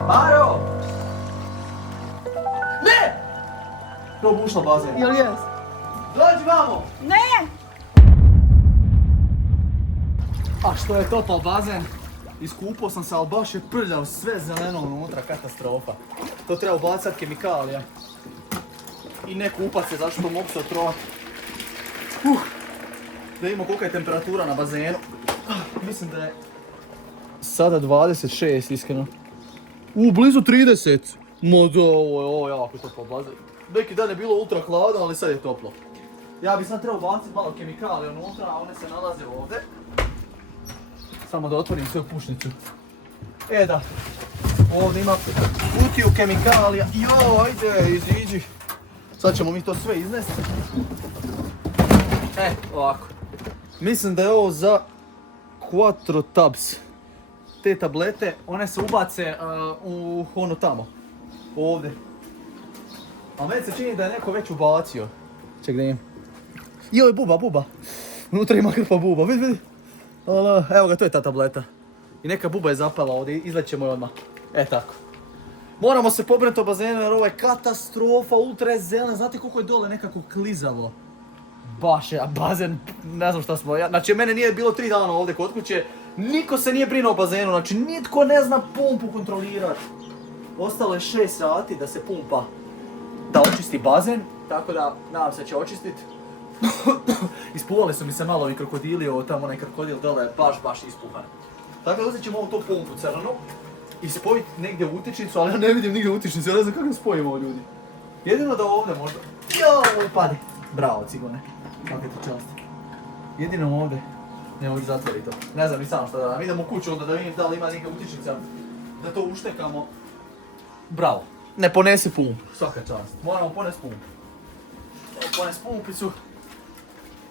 Maro! Ne! Probušla bazen. Jel jes? Dođi vamo! Ne! A što je topao bazen? Iskupao sam se, ali baš je prljav, sve zeleno unutra, katastrofa. To treba ubacat kemikalija. I ne kupat se, zašto mogu se otrovati. Da vidimo kolika je temperatura na bazenu. Mislim da je sada 26, iskreno. Blizu 30. Ovo je jako toplo bazen. Neki dan je bilo ultra hladno, ali sad je toplo. Ja bi sad trebao baciti malo kemikalije unutra, a one se nalaze ovdje. Samo da otvorim svoju pušnicu. Da. Ovdje ima kutiju kemikalija. Ajde, iziđi. Sad ćemo mi to sve iznesti. Ovako. Mislim da je ovo za Quattro Tabs. Te tablete, one se ubace u ono tamo. Ovdje. A meni se čini da je neko već ubacio. Ček da imam. Joj, buba. Unutra ima hrpa buba, vidi. Evo ga, to je ta tableta. I neka buba je zapala ovdje, izlećemo je odmah. Tako. Moramo se pobrinuti o bazenu jer ovo je katastrofa, ultra je zelen. Znate koliko je dole nekako klizavo. Baš je, a bazen, ne znam šta smo. Znači, mene nije bilo 3 dana ovdje kod kuće. Niko se nije brinuo o bazenu, znači nitko ne zna pumpu kontrolirati. Ostalo je 6 sati da se pumpa, da očisti bazen, tako da nadam se će očistiti. Ispuvali su mi se malo ovi krokodili, tamo onaj krokodil dole je baš ispuhan. Tako da uzet ćemo ovu tu pumpu crnu i spojiti negdje u utičnicu, ali ja ne vidim nigdje utičnicu, ja ne znam kako spojimo ovo ljudi. Jedino da ovdje možda... Padi! Bravo, cigone. Kako ti časti. Jedino ovdje. Ne mogu zatvori to. Ne znam ni sam šta da nam. Idemo u kuću onda da vidim da li ima neka utičnica. Da to uštekamo. Bravo. Ne ponesi pumpu. Svaka čast. Moramo ponesti pumpu. Ponesi pumpicu.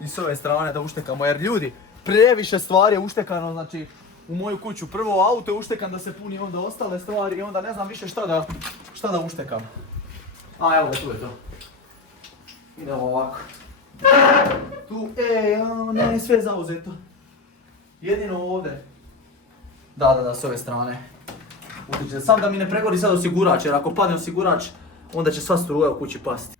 I s ove strane da uštekamo. Jer ljudi, previše stvari je uštekano. Znači, u moju kuću. Prvo auto je uštekan da se puni, onda ostale stvari i onda ne znam više šta da uštekam. Evo ga, tu je to. Idemo ovako. Tu, ne, sve zauzeto. Jedino ovdje. Da, s ove strane. Utječe. Sam da mi ne pregori sad osigurač, jer ako padne osigurač, onda će sva struja u kući pasti.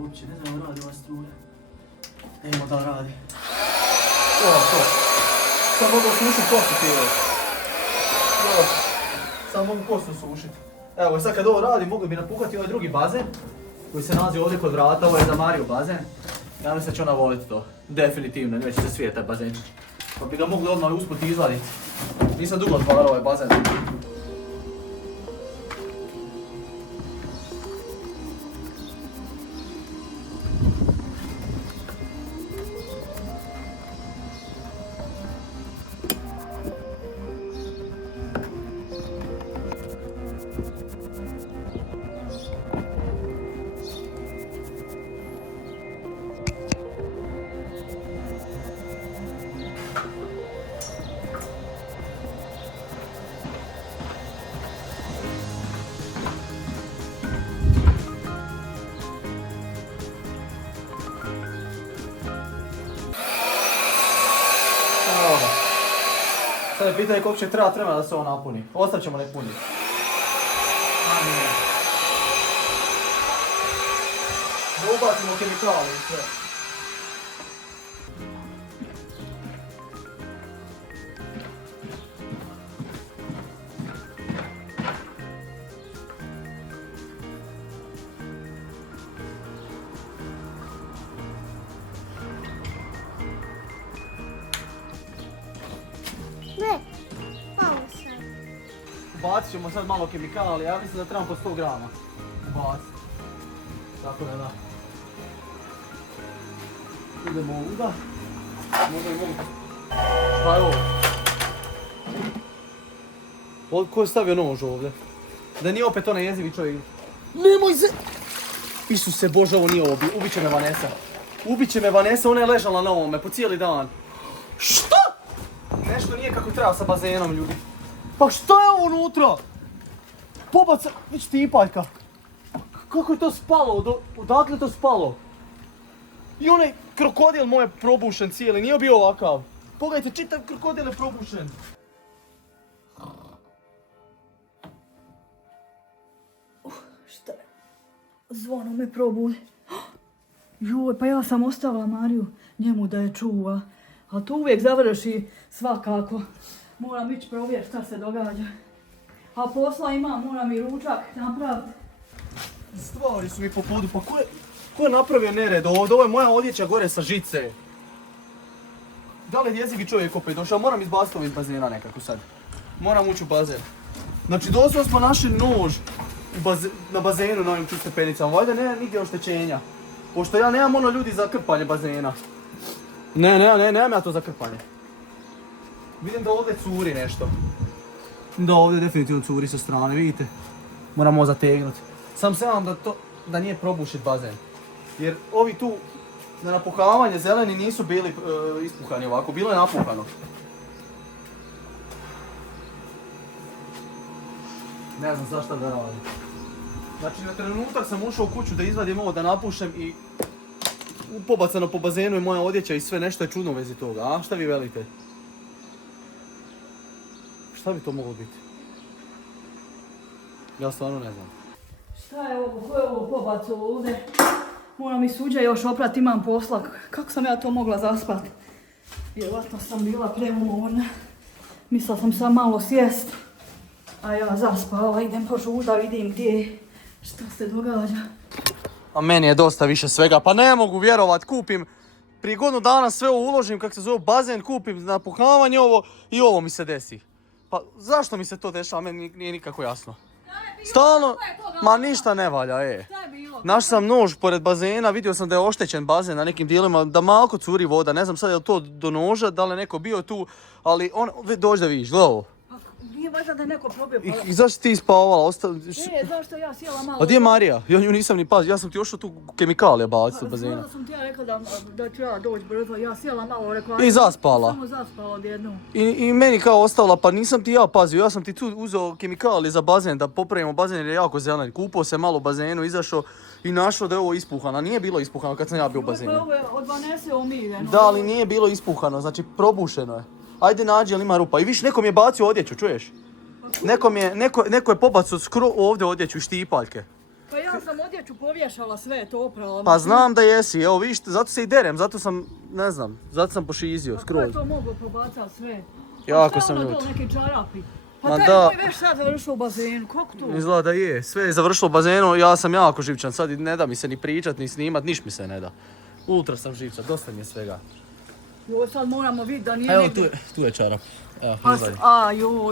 Uopće, ne znam da radi ova struja. Evo da radi. To. Sad mogu sušiti kosu ti još. Sad mogu kosu sušiti. Evo sad kad ovo radi mogli bi napuhati ovaj drugi bazen koji se nalazi ovdje kod vrata, ovo je za Mariju bazen. Ja mislim da će ona voliti to. Definitivno, neće se svijeti taj bazen. Pa bi ga mogli odmah usput izvaditi. Nisam dugo otvarao ovaj bazen. Sad je pitanje koliko će treba da se ovo napuni. Ostavit nek puni. Da ubacimo kemikalije i sve. Ne, malo sad. Bacit ćemo sad malo kemikalija, ja mislim da trebamo po 100 grama. Bacit. Tako da. Idemo ovuda. Možda i mogu. Šta je ovo? Ko je stavio nož ovdje? Da nije opet onaj jezivi čovjek. Nemoj se! Isuse Bože, ovo nije ovo. Ubit će me Vanessa. Ubit će me Vanessa, ona je ležala na ovome po cijeli dan. Šta? Nešto nije kako treba sa bazenom, ljudi. Pa šta je ovo unutra? Pobaca, već tipaljka. Kako je to spalo? Odakle je to spalo? I onaj krokodil moj je probušen cijeli, nije bio ovakav. Pogledajte, čitav krokodil je probušen. Šta je? Zvono me probudi. Joj, pa ja sam ostavila Mariju njemu da je čuva. Ali to uvijek završi svakako. Moram ići provjeriti šta se događa. A posla imam, moram i ručak napraviti. Stvari su mi po podu, pa ko je napravio nered ovdje? Ovo je moja odjeća gore sa žice. Da li je jezivi čovjek opet došao? Moram izbaciti ovo iz bazena nekako sad. Moram ući u bazen. Znači doslovno smo našli nož na bazenu na ovim tu stepenicama. Valjda nema nigdje oštećenja. Pošto ja nemam ono ljudi za krpanje bazena. Nemam ja to za krpanje. Vidim da ovdje curi nešto. Da ovdje definitivno curi sa strane, vidite. Moramo ovo zategnuti. Sam se vam da nije probušit bazen. Jer ovi tu na napuhavanje zeleni nisu bili ispuhani ovako, bilo je napuhano. Ne znam zašto da radim. Znači na trenutak sam ušao u kuću da izvadim ovo, da napušem i pobacano po bazenu je moja odjeća i sve, nešto je čudno u vezi toga, a? Šta vi velite? Šta bi to moglo biti? Ja stvarno ne znam. Šta je ovo? Ko je ovo pobacao ovdje? Moram i suđa još oprat, imam posla. Kako sam ja to mogla zaspat? Vjerovatno sam bila preumorna. Mislila sam sam malo sjest. A ja zaspala, idem požuž da vidim gdje je. Šta se događa? A meni je dosta više svega, pa ne mogu vjerovat, kupim prije godinu dana sve ovo uložim, kako se zove, bazen, kupim napuhavanje ovo i ovo mi se desi. Pa zašto mi se to dešava, meni nije nikako jasno. Stalno, ma ništa ne valja, Našao sam nož pored bazena, vidio sam da je oštećen bazen na nekim dijelima, da malko curi voda, ne znam sad je li to do noža, da li je neko bio tu, ali dođi da vidiš, gledaj ovo. Nije važno da je neko probio pa... I zašto ti ispavala? Zašto ja sjela malo... A gdje je Marija? Ja nju nisam ni pazio, ja sam ti još tu kemikalije baciti u bazenu. Znala sam ti ja rekla da ću ja doći brzo, ja sjela malo, rekla... I zaspala. Samo zaspala odjednom. I meni kao ostavila, pa nisam ti ja pazio, ja sam ti tu uzeo kemikalije za bazen, da popravimo bazen jer je jako zelen. Kupao se malo u bazenu, izašao i našao da je ovo ispuhano. Nije bilo ispuhano kad sam ja bio u bazenu. Ovo je od Vanese omiljeno. Da, ali nije bilo ispuhano, znači probušeno je. Ajde nađi, ali ima rupa. I viš, neko mi je bacio odjeću, čuješ? Neko je pobacao ovdje odjeću i štipaljke. Pa ja sam odjeću povješala sve, to oprala. Pa znam da jesi, evo viš, zato se i derem, zato sam, ne znam, zato sam pošizio skroz. Kako je to moglo pobacati sve? Jako sam ljut. Šta je ono neki čarapi? Pa Ma taj da. koji već sad završio u bazenu, kako to? Izgleda da je, sve je završilo u bazenu, ja sam jako živčan, sad ne da mi se ni pričat, ni snimat, niš mi se ne da. Ultra sam živčan, dosta mi je svega. Joj, sad moramo vidjeti da nije... Evo tu je čarap. Evo, izvadi.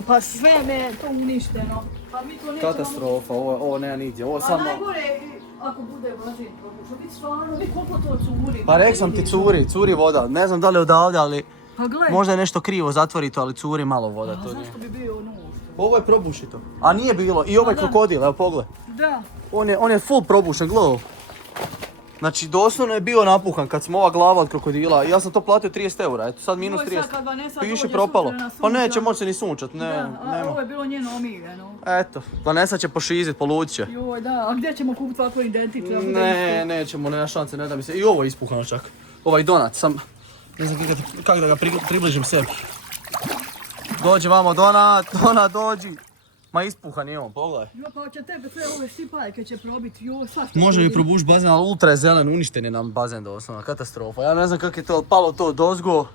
Pa sve me je to uništeno. Pa mi to nećemo... Katastrofa, ovo nema nigdje, ovo A samo... najgore, ako bude bazen probušao, vidi stvarno, vidi koliko to curi. Pa rekao sam ti curi voda, ne znam da li je odavde, ali Pa gle. možda je nešto krivo zatvorito, ali curi malo voda, to nije. Zašto bi bio nož? Ovo je probušito, a nije bilo, i ovaj da. krokodil, evo pogled. Da. On je full probušen, gledaj. Znači doslovno je bio napuhan kad smo ova glava od krokodila, ja sam to platio 30 eura, eto sad minus Ovo je 30. sad kad Vanessa Piše dođe propalo. sutra na Pa sunčan. neće moći se ni sunčat, Da, a nema. ovo je bilo njeno omiljeno. Eto, Vanessa će pošizit, polutit će. Joj, da, a gdje ćemo kupiti ovakvu identitu? Ne, nećemo, nema šanse, ne da mi se. I ovo je ispuhano čak. Ovaj donat, sam... Ne znam kako da ga približim sebi. Dođi vamo, donat, dođi. Ma ispuhan je on, pogledaj. Jo, pa će tebe sve ove štipaljke će probiti, jo, svašta. Može mi probušiti bazen, ali ultra je zelen, uništen je nam bazen doslovno, katastrofa. Ja ne znam kako je to palo to dozgo,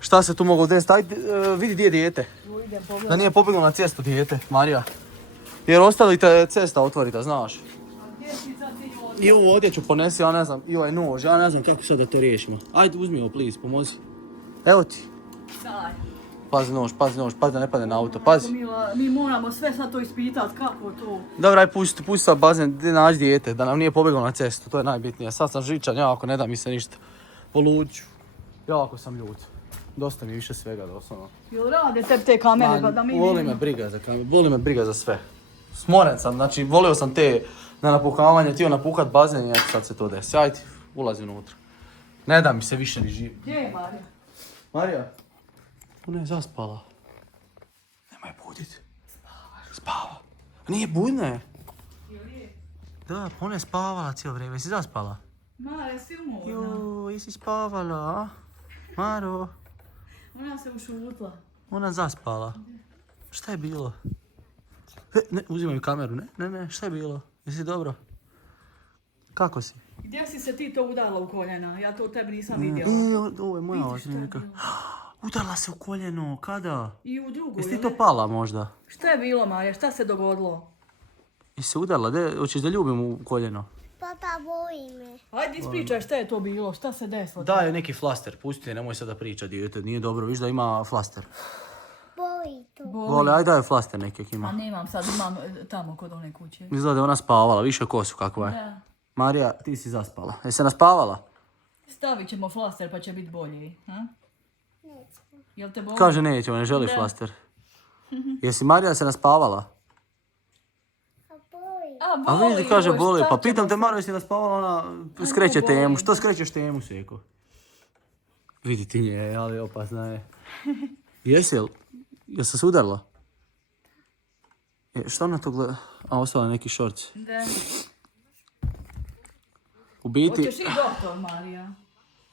šta se tu moglo desiti. Ajde, vidi gdje je dijete. Jo, idem pogledati. Da nije pobjeglo na cestu dijete, Marija. Jer ostavite cesta otvorita, znaš. A gdje si sad ti ovdje? I ovu odjeću ponesi, ja ne znam, i ovaj nož, ja ne znam kako sad da to riješimo. Ajde, uzmi ovo, please, pomozi. Evo ti. Daj. Pazi nož, da ne padne na auto, pazi. Mila, mi moramo sve sad to ispitati, kako to. Dobro, aj pusti sad bazen, nađi dijete, da nam nije pobjeglo na cestu, to je najbitnije. Sad sam žičan, jako, ne da mi se ništa. Poluću. Jako sam ljut. Dosta mi je više svega doslovno. Jel rade tebi te kamere pa da mi Voli me briga za kameru, voli me briga za sve. Smoren sam, znači volio sam te na napuhavanje, htio napuhat bazen i eto sad se to desi. Ajde, ulazi unutra. Ne da mi se više ni živi. Gdje je Marija? Marija? Ona je zaspala. Nemoj budit. Spava. Nije budna je. Da, pa ona je spavala cijelo vrijeme. Jesi zaspala? Marija, jesi umorna? Jo, jesi spavala, a? Maro, Ona se ušutla. ona zaspala. Šta je bilo? Ne, uzimaj mi kameru, ne, šta je bilo? Jesi dobro? Kako si? Gdje si se ti to udarila u koljena? Ja to u tebi nisam vidjela. Ovo je moja Vidi šta je očinjaka. bilo. Udarla se u koljeno, kada? I u drugu, Jesi ti jel to ne? pala možda? Šta je bilo, Marija? Šta se dogodilo? Jesi se udarla, hoćeš da ljubim u koljeno? Papa boji me. Ajde ispričaj šta je to bilo, šta se desilo? Daj joj neki flaster, pusti je, nemoj sada pričati, dijete, nije dobro, viš da ima flaster. Boji to. Vole, ajde daj joj flaster nekak A ima. nemam sad, imam tamo kod one kuće. Izgleda da je ona spavala, više kosu kakva je. Da. Marija, ti si zaspala. Jesi se naspavala? Stavit ćemo flaster pa će biti bolji. Ha? Jel te boli? Kaže nećemo, ne želi Da. flaster. Jesi Marija se naspavala? A boji. A A vidi kaže joj, boli, šta pa ćemo pitam te sad? Marija jesi naspavala, ona skreće boli. temu. Što skrećeš temu, Seko? Vidi ti nje, ali opasna je. Jesi, jel se sudarila? Šta ona to gleda? A, ostala neki šorci. Da. U biti, Hoćeš i doktor, Marija?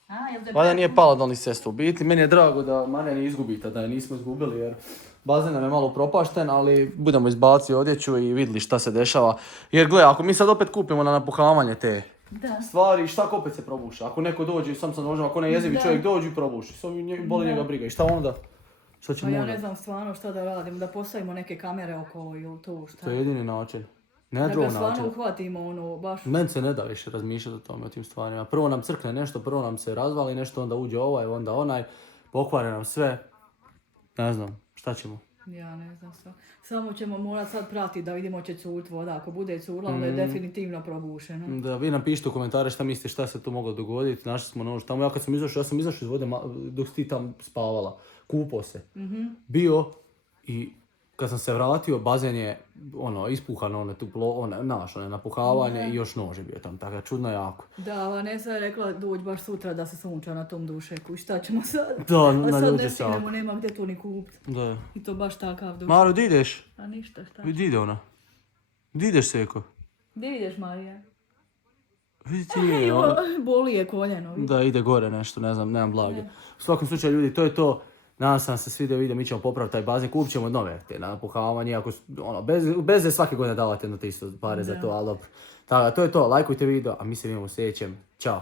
A, jel te valjda nije pala dolni cestu. U biti, meni je drago da Marija ne izgubita, da je nismo izgubili jer bazen nam je malo propašten, ali budemo izbacili odjeću i vidjeli šta se dešava. Jer gle, ako mi sad opet kupimo na napuhavanje te Da. stvari, šta ako opet se probuši? Ako neko dođe i sam nožem, ako ne jezivi Da. čovjek dođe i probuši, samo boli njega briga. I šta onda? Šta Pa ćemo ja onda? ne znam stvarno šta da radimo, da postavimo neke kamere okolo ili to šta. To je jedini način. Ne Da ga drugi stvarno način. uhvatimo, ono, baš... Meni se ne da više razmišljati o tome, o tim stvarima. Prvo nam crkne nešto, prvo nam se razvali nešto, onda uđe ovaj, onda onaj, pokvare nam sve. Ne znam, šta ćemo? Ja ne znam šta. Samo ćemo morat sad pratiti da vidimo će curit voda. Ako bude curla, onda je definitivno probušeno. Da vi nam pišite u komentare šta mislite šta se tu moglo dogoditi. Našli smo nož tamo. Ja kad sam izašao, iz vode dok si ti tam spavala. Kupao se. Bio i kad sam se vratio, bazen je ispuhan, napuhavanje i još nož je bio tam. Tako čudno jako. Da, Vanessa je rekla doći baš sutra da se sunča na tom dušeku. I šta ćemo sad? Da, A na sad ljudi ne se stignemo, jako. nema gdje to ni kupiti. Da. I to baš takav dušek. Maro, di ideš? A ništa, šta? Di ide ona? Di ideš, Seko? Gdje ideš, Marija? Vidi ti je, Boli je koljeno. vidi. Da, ide gore nešto, ne znam, nemam blage. U svakom slučaju, ljudi, to je to. Nadam se vam se svidio video, mi ćemo popraviti taj bazen, kupit ćemo nove te napuhavanje, ako bez da svake godine davate jedno te isto pare za to, ali dobro. Tako da, to je to, lajkujte video, a mi se vidimo u sljedećem. Ćao!